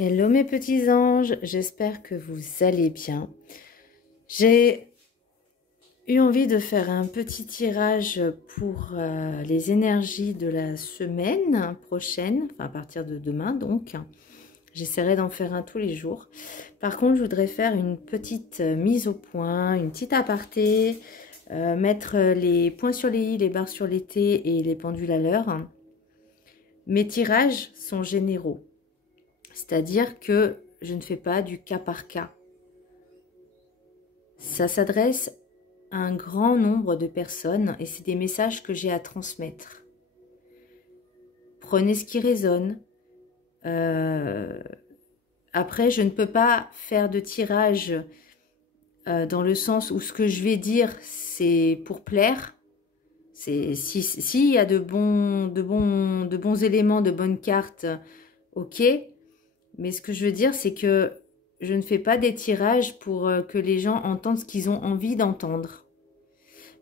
Hello mes petits anges, j'espère que vous allez bien. J'ai eu envie de faire un petit tirage pour les énergies de la semaine prochaine, enfin à partir de demain donc. J'essaierai d'en faire un tous les jours. Par contre, je voudrais faire une petite mise au point, une petite aparté, mettre les points sur les i, les barres sur les t et les pendules à l'heure. Mes tirages sont généraux, c'est-à-dire que je ne fais pas du cas par cas. Ça s'adresse à un grand nombre de personnes et c'est des messages que j'ai à transmettre. Prenez ce qui résonne. Après, je ne peux pas faire de tirage dans le sens où ce que je vais dire, c'est pour plaire. S'il y a de bons éléments, de bonnes cartes, ok. Mais ce que je veux dire, c'est que je ne fais pas des tirages pour que les gens entendent ce qu'ils ont envie d'entendre.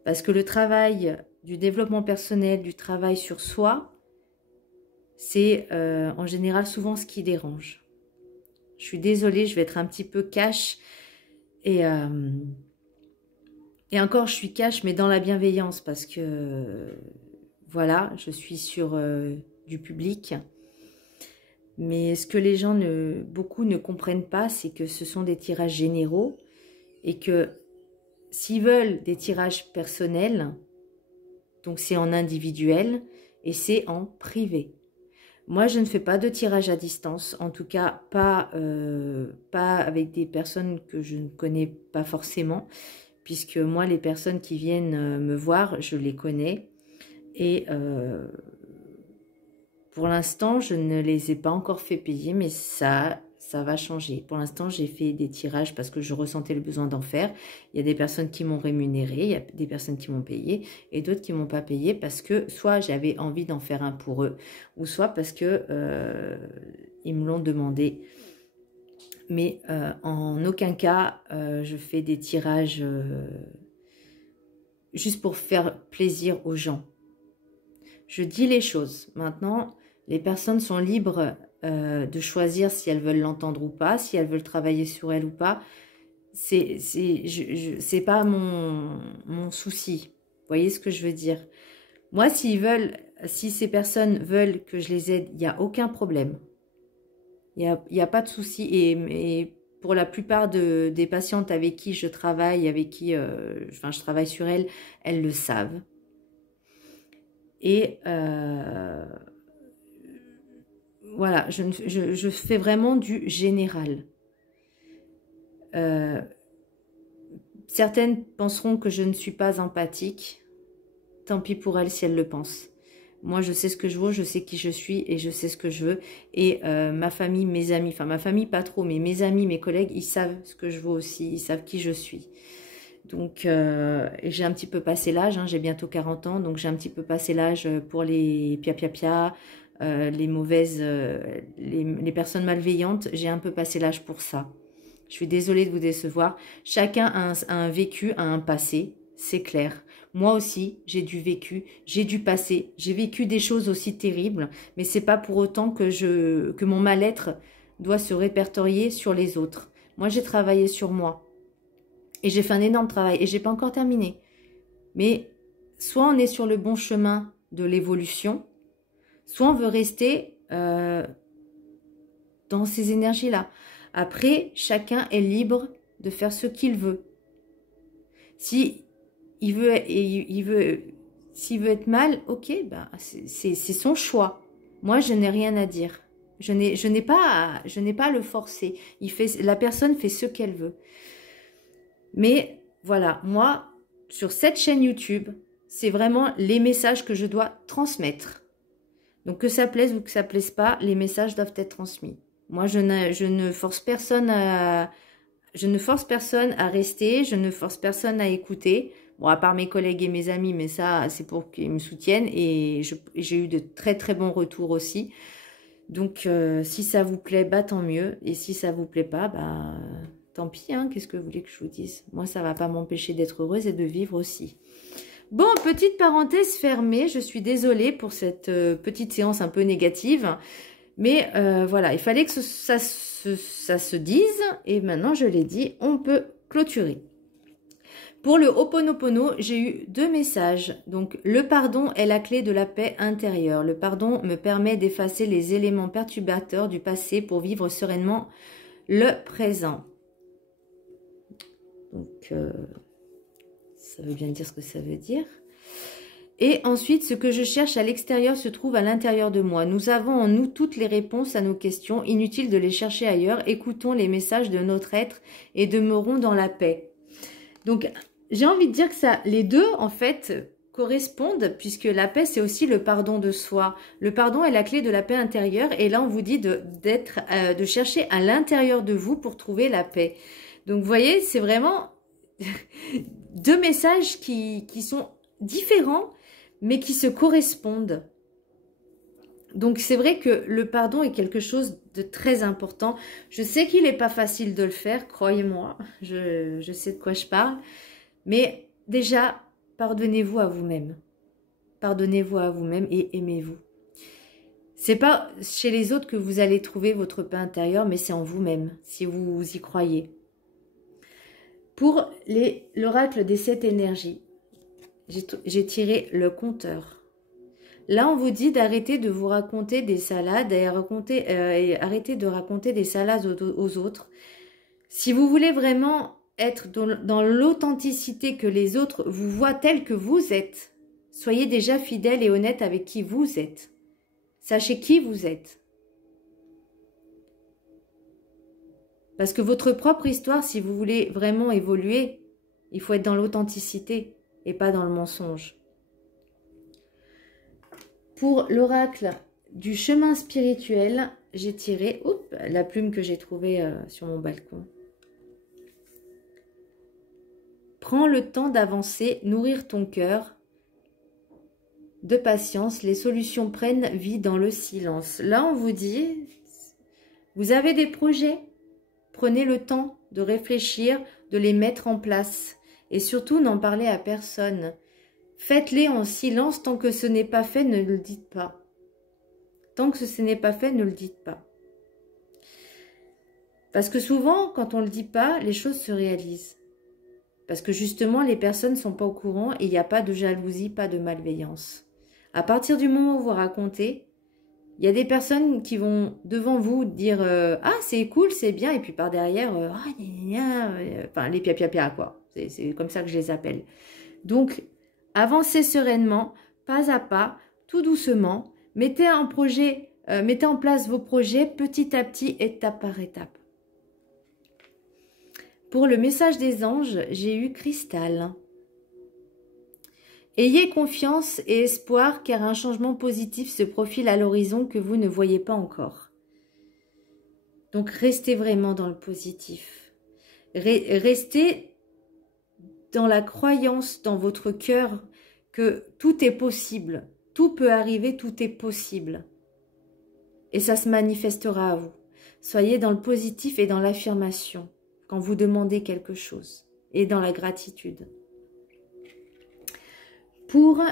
Parce que le travail du développement personnel, du travail sur soi, c'est en général souvent ce qui dérange. Je suis désolée, je vais être un petit peu cash. Et encore, je suis cash, mais dans la bienveillance. Parce que, voilà, je suis sur du public. Mais ce que les gens beaucoup ne comprennent pas, c'est que ce sont des tirages généraux et que s'ils veulent des tirages personnels, donc c'est en individuel et c'est en privé. Moi, je ne fais pas de tirage à distance, en tout cas pas avec des personnes que je ne connais pas forcément, puisque moi, les personnes qui viennent me voir, je les connais et pour l'instant, je ne les ai pas encore fait payer, mais ça va changer. Pour l'instant, j'ai fait des tirages parce que je ressentais le besoin d'en faire. Il y a des personnes qui m'ont rémunéré, il y a des personnes qui m'ont payé et d'autres qui ne m'ont pas payé parce que soit j'avais envie d'en faire un pour eux, ou soit parce que ils me l'ont demandé. Mais en aucun cas, je fais des tirages juste pour faire plaisir aux gens. Je dis les choses. Maintenant, les personnes sont libres de choisir si elles veulent l'entendre ou pas, si elles veulent travailler sur elles ou pas. C'est pas mon souci. Vous voyez ce que je veux dire? Moi, si ces personnes veulent que je les aide, il n'y a aucun problème. Il y a pas de souci. Et pour la plupart des patientes avec qui je travaille, avec qui je travaille sur elles, elles le savent. Et voilà, je fais vraiment du général. Certaines penseront que je ne suis pas empathique. Tant pis pour elles si elles le pensent. Moi, je sais ce que je vaux, je sais qui je suis et je sais ce que je veux. Et ma famille, mes amis, enfin ma famille pas trop, mais mes amis, mes collègues, ils savent ce que je vaux aussi, ils savent qui je suis. Donc, j'ai un petit peu passé l'âge, hein, j'ai bientôt 40 ans, donc j'ai un petit peu passé l'âge pour les pia-pia-pia, les mauvaises, les personnes malveillantes, j'ai un peu passé l'âge pour ça. Je suis désolée de vous décevoir. Chacun a un vécu, a un passé, c'est clair. Moi aussi, j'ai du vécu, j'ai du passé, j'ai vécu des choses aussi terribles, mais c'est pas pour autant que mon mal-être doit se répertorier sur les autres. Moi, j'ai travaillé sur moi. Et j'ai fait un énorme travail et j'ai pas encore terminé. Mais soit on est sur le bon chemin de l'évolution, soit on veut rester dans ces énergies-là. Après, chacun est libre de faire ce qu'il veut. S'il veut être mal, ok, ben c'est son choix. Moi, je n'ai rien à dire. Je n'ai pas à le forcer. La personne fait ce qu'elle veut. Mais voilà, moi, sur cette chaîne YouTube, c'est vraiment les messages que je dois transmettre. Donc que ça plaise ou que ça plaise pas, les messages doivent être transmis. Moi, je ne force personne à rester, je ne force personne à écouter. Bon, à part mes collègues et mes amis, mais ça, c'est pour qu'ils me soutiennent. Et j'ai eu de très très bons retours aussi. Donc, si ça vous plaît, bah tant mieux. Et si ça vous plaît pas, bah tant pis, hein, qu'est-ce que vous voulez que je vous dise? Moi, ça va pas m'empêcher d'être heureuse et de vivre aussi. Bon, petite parenthèse fermée, je suis désolée pour cette petite séance un peu négative. Mais voilà, il fallait que ça se dise. Et maintenant, je l'ai dit, on peut clôturer. Pour le Ho'oponopono, j'ai eu 2 messages. Donc, le pardon est la clé de la paix intérieure. Le pardon me permet d'effacer les éléments perturbateurs du passé pour vivre sereinement le présent. Donc, ça veut bien dire ce que ça veut dire. Et ensuite, ce que je cherche à l'extérieur se trouve à l'intérieur de moi. Nous avons en nous toutes les réponses à nos questions. Inutile de les chercher ailleurs. Écoutons les messages de notre être et demeurons dans la paix. Donc, j'ai envie de dire que ça, les deux, en fait, correspondent, puisque la paix, c'est aussi le pardon de soi. Le pardon est la clé de la paix intérieure. Et là, on vous dit de chercher à l'intérieur de vous pour trouver la paix. Donc, vous voyez, c'est vraiment 2 messages qui sont différents, mais qui se correspondent. Donc, c'est vrai que le pardon est quelque chose de très important. Je sais qu'il n'est pas facile de le faire, croyez-moi. Je sais de quoi je parle. Mais déjà, pardonnez-vous à vous-même. Pardonnez-vous à vous-même et aimez-vous. C'est pas chez les autres que vous allez trouver votre paix intérieure, mais c'est en vous-même, si vous y croyez. Pour l'oracle des 7 énergies, j'ai tiré le compteur. Là, on vous dit d'arrêter de vous raconter des salades et arrêter de raconter des salades aux autres. Si vous voulez vraiment être dans l'authenticité que les autres vous voient tel que vous êtes, soyez déjà fidèle et honnête avec qui vous êtes. Sachez qui vous êtes. Parce que votre propre histoire, si vous voulez vraiment évoluer, il faut être dans l'authenticité et pas dans le mensonge. Pour l'oracle du chemin spirituel, j'ai tiré la plume que j'ai trouvée sur mon balcon. Prends le temps d'avancer, nourrir ton cœur de patience. Les solutions prennent vie dans le silence. Là, on vous dit, vous avez des projets, prenez le temps de réfléchir, de les mettre en place. Et surtout, n'en parlez à personne. Faites-les en silence. Tant que ce n'est pas fait, ne le dites pas. Tant que ce n'est pas fait, ne le dites pas. Parce que souvent, quand on ne le dit pas, les choses se réalisent. Parce que justement, les personnes ne sont pas au courant et il n'y a pas de jalousie, pas de malveillance. À partir du moment où vous racontez, il y a des personnes qui vont devant vous dire ah, c'est cool, c'est bien », et puis par derrière, enfin, les pia-pia-pia, quoi. C'est comme ça que je les appelle. Donc, avancez sereinement, pas à pas, tout doucement. Mettez en place vos projets petit à petit, étape par étape. Pour le message des anges, j'ai eu cristal. Ayez confiance et espoir car un changement positif se profile à l'horizon que vous ne voyez pas encore. Donc restez vraiment dans le positif. Restez dans la croyance dans votre cœur que tout est possible. Tout peut arriver, tout est possible. Et ça se manifestera à vous. Soyez dans le positif et dans l'affirmation quand vous demandez quelque chose et dans la gratitude. Pour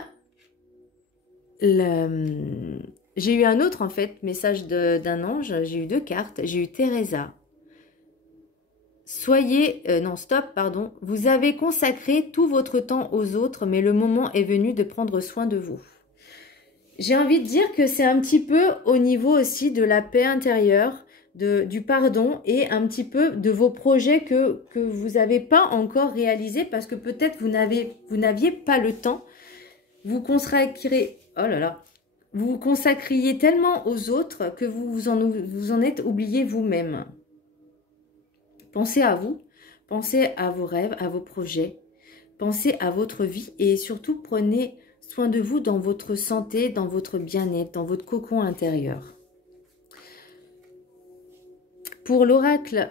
j'ai eu un autre en fait message d'un ange, j'ai eu 2 cartes, j'ai eu Teresa. Vous avez consacré tout votre temps aux autres, mais le moment est venu de prendre soin de vous. J'ai envie de dire que c'est un petit peu au niveau aussi de la paix intérieure, du pardon et un petit peu de vos projets que vous n'avez pas encore réalisés parce que peut-être vous n'aviez pas le temps. Vous vous consacriez tellement aux autres que vous en êtes oublié vous-même. Pensez à vous, pensez à vos rêves, à vos projets, pensez à votre vie et surtout prenez soin de vous dans votre santé, dans votre bien-être, dans votre cocon intérieur. Pour l'oracle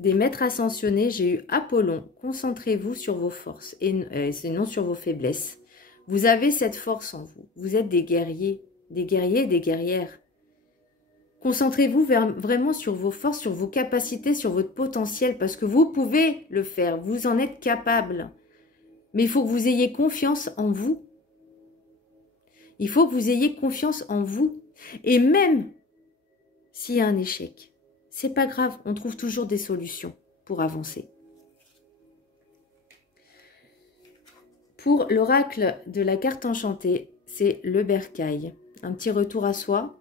des maîtres ascensionnés, j'ai eu Apollon. Concentrez-vous sur vos forces et non sur vos faiblesses. Vous avez cette force en vous. Vous êtes des guerriers et des guerrières. Concentrez-vous vraiment sur vos forces, sur vos capacités, sur votre potentiel parce que vous pouvez le faire. Vous en êtes capable. Mais il faut que vous ayez confiance en vous. Il faut que vous ayez confiance en vous. Et même s'il y a un échec, c'est pas grave, on trouve toujours des solutions pour avancer. Pour l'oracle de la carte enchantée, c'est le bercail. Un petit retour à soi,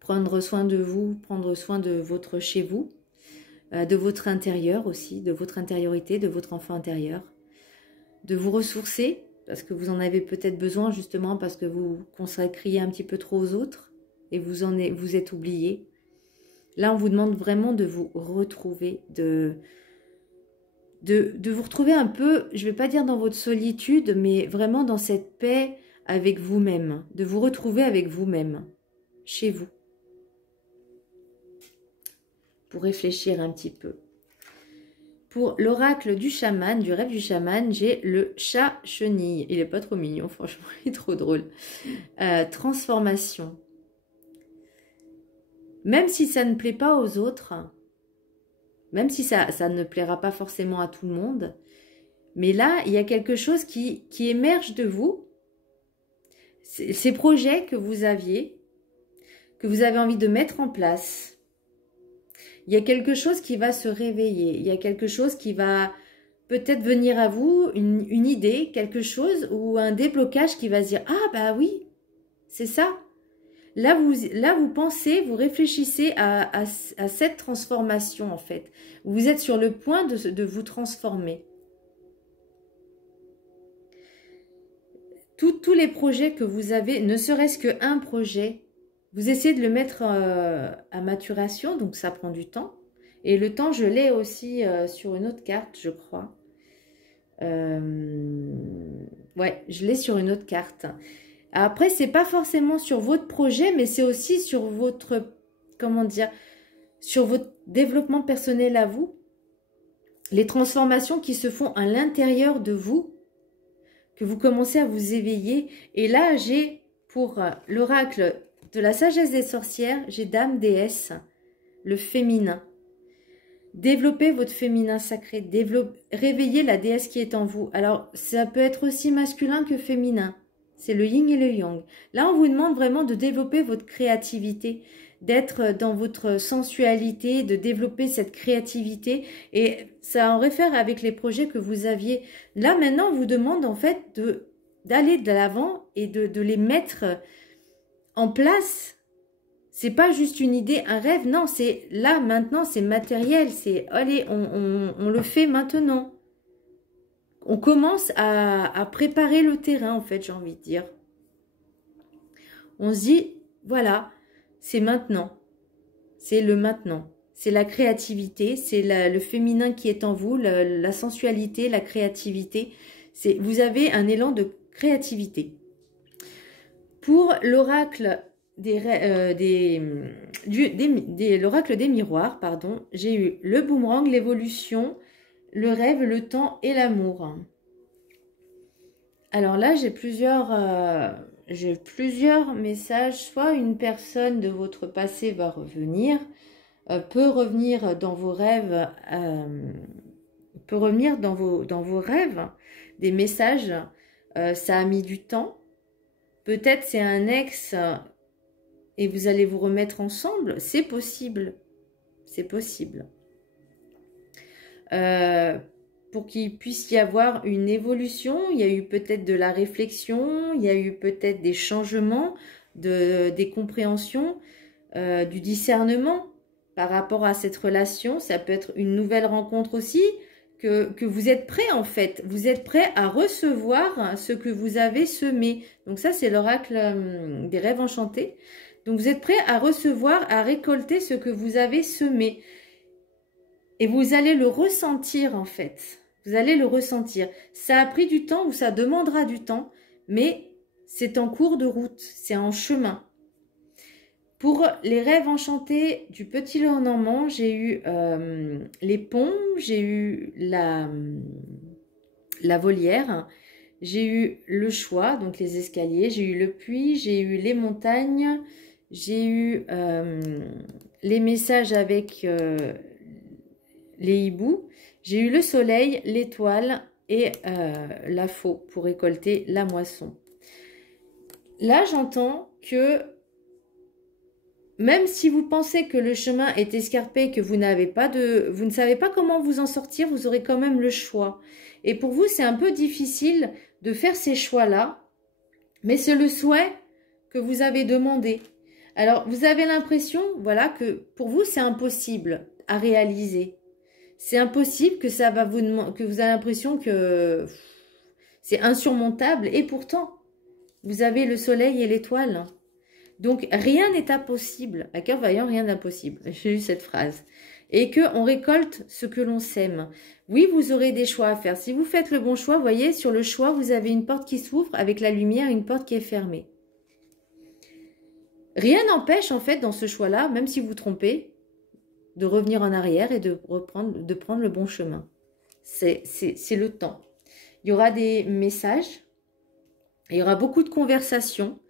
prendre soin de vous, prendre soin de votre chez vous, de votre intérieur aussi, de votre intériorité, de votre enfant intérieur, de vous ressourcer, parce que vous en avez peut-être besoin justement parce que vous consacriez un petit peu trop aux autres et vous êtes oublié. Là, on vous demande vraiment de vous retrouver, de vous retrouver un peu, je ne vais pas dire dans votre solitude, mais vraiment dans cette paix avec vous-même, de vous retrouver avec vous-même, chez vous, pour réfléchir un petit peu. Pour l'oracle du chaman, du rêve du chaman, j'ai le chat chenille. Il n'est pas trop mignon, franchement, il est trop drôle. Transformation. Même si ça ne plaît pas aux autres, même si ça ne plaira pas forcément à tout le monde, mais là, il y a quelque chose qui émerge de vous. Ces projets que vous avez envie de mettre en place. Il y a quelque chose qui va se réveiller. Il y a quelque chose qui va peut-être venir à vous, une idée, quelque chose ou un déblocage qui va se dire « Ah bah oui, c'est ça ». Là, vous pensez, vous réfléchissez à cette transformation en fait. Vous êtes sur le point de vous transformer. Tous les projets que vous avez, ne serait-ce qu'un projet, vous essayez de le mettre à maturation, donc ça prend du temps. Et le temps, je l'ai aussi sur une autre carte, je crois. Ouais, je l'ai sur une autre carte. Après, c'est pas forcément sur votre projet, mais c'est aussi sur votre, comment dire, sur votre développement personnel à vous. Les transformations qui se font à l'intérieur de vous, que vous commencez à vous éveiller. Et là, j'ai pour l'oracle de la sagesse des sorcières, j'ai Dame Déesse, le féminin. Développez votre féminin sacré, réveillez la déesse qui est en vous. Alors, ça peut être aussi masculin que féminin. C'est le yin et le yang. Là, on vous demande vraiment de développer votre créativité, d'être dans votre sensualité, de développer cette créativité. Et ça en réfère avec les projets que vous aviez. Là, maintenant, on vous demande en fait d'aller de l'avant et de les mettre en place. C'est pas juste une idée, un rêve. Non, c'est là, maintenant, c'est matériel. C'est, allez, on le fait maintenant. On commence à préparer le terrain, en fait, j'ai envie de dire. On se dit, voilà, c'est maintenant. C'est le maintenant. C'est la créativité, c'est le féminin qui est en vous, la sensualité, la créativité. Vous avez un élan de créativité. Pour l'oracle l'oracle des miroirs, pardon, j'ai eu le boomerang, l'évolution, le rêve, le temps et l'amour. Alors là, j'ai plusieurs messages. Soit une personne de votre passé va revenir, peut revenir dans vos rêves, peut revenir dans vos rêves, des messages. Ça a mis du temps. Peut-être c'est un ex et vous allez vous remettre ensemble. C'est possible. C'est possible. Pour qu'il puisse y avoir une évolution, il y a eu peut-être de la réflexion, il y a eu peut-être des changements, des compréhensions, du discernement par rapport à cette relation. Ça peut être une nouvelle rencontre aussi, que vous êtes prêt en fait. Vous êtes prêt à recevoir ce que vous avez semé. Donc ça, c'est l'oracle des rêves enchantés. Donc vous êtes prêt à recevoir, à récolter ce que vous avez semé. Et vous allez le ressentir en fait. Vous allez le ressentir. Ça a pris du temps ou ça demandera du temps, mais c'est en cours de route, c'est en chemin. Pour les rêves enchantés du Petit Lenormand, j'ai eu les ponts, j'ai eu la volière, j'ai eu le choix, donc les escaliers, j'ai eu le puits, j'ai eu les montagnes, j'ai eu les messages avec les hiboux, j'ai eu le soleil, l'étoile et la faux pour récolter la moisson. Là, j'entends que même si vous pensez que le chemin est escarpé, que vous ne savez pas comment vous en sortir, vous aurez quand même le choix. Et pour vous, c'est un peu difficile de faire ces choix-là, mais c'est le souhait que vous avez demandé. Alors, vous avez l'impression, voilà, que pour vous, c'est impossible à réaliser. C'est impossible que que vous avez l'impression que c'est insurmontable. Et pourtant, vous avez le soleil et l'étoile. Donc, rien n'est impossible. À cœur vaillant, rien d'impossible. J'ai eu cette phrase. Et qu'on récolte ce que l'on sème. Oui, vous aurez des choix à faire. Si vous faites le bon choix, vous voyez, sur le choix, vous avez une porte qui s'ouvre avec la lumière et une porte qui est fermée. Rien n'empêche, en fait, dans ce choix-là, même si vous vous trompez, de revenir en arrière et de prendre le bon chemin. C'est le temps. Il y aura des messages, il y aura beaucoup de conversations.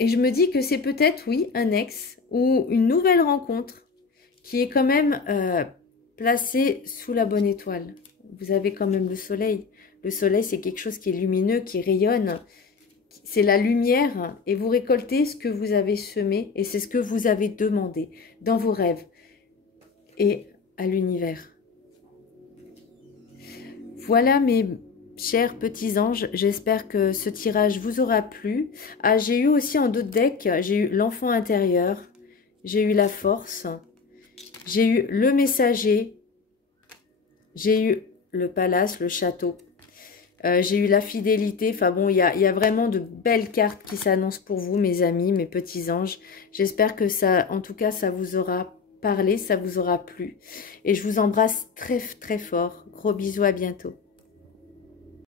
Et je me dis que c'est peut-être, oui, un ex ou une nouvelle rencontre qui est quand même placée sous la bonne étoile. Vous avez quand même le soleil. Le soleil, c'est quelque chose qui est lumineux, qui rayonne. C'est la lumière et vous récoltez ce que vous avez semé et c'est ce que vous avez demandé dans vos rêves et à l'univers. Voilà mes chers petits anges, j'espère que ce tirage vous aura plu. Ah, j'ai eu aussi en d'autres decks, j'ai eu l'enfant intérieur, j'ai eu la force, j'ai eu le messager, j'ai eu le palace, le château. J'ai eu la fidélité. Enfin bon, il y a vraiment de belles cartes qui s'annoncent pour vous, mes amis, mes petits anges. J'espère que ça, en tout cas, ça vous aura parlé, ça vous aura plu. Et je vous embrasse très, très fort. Gros bisous, à bientôt.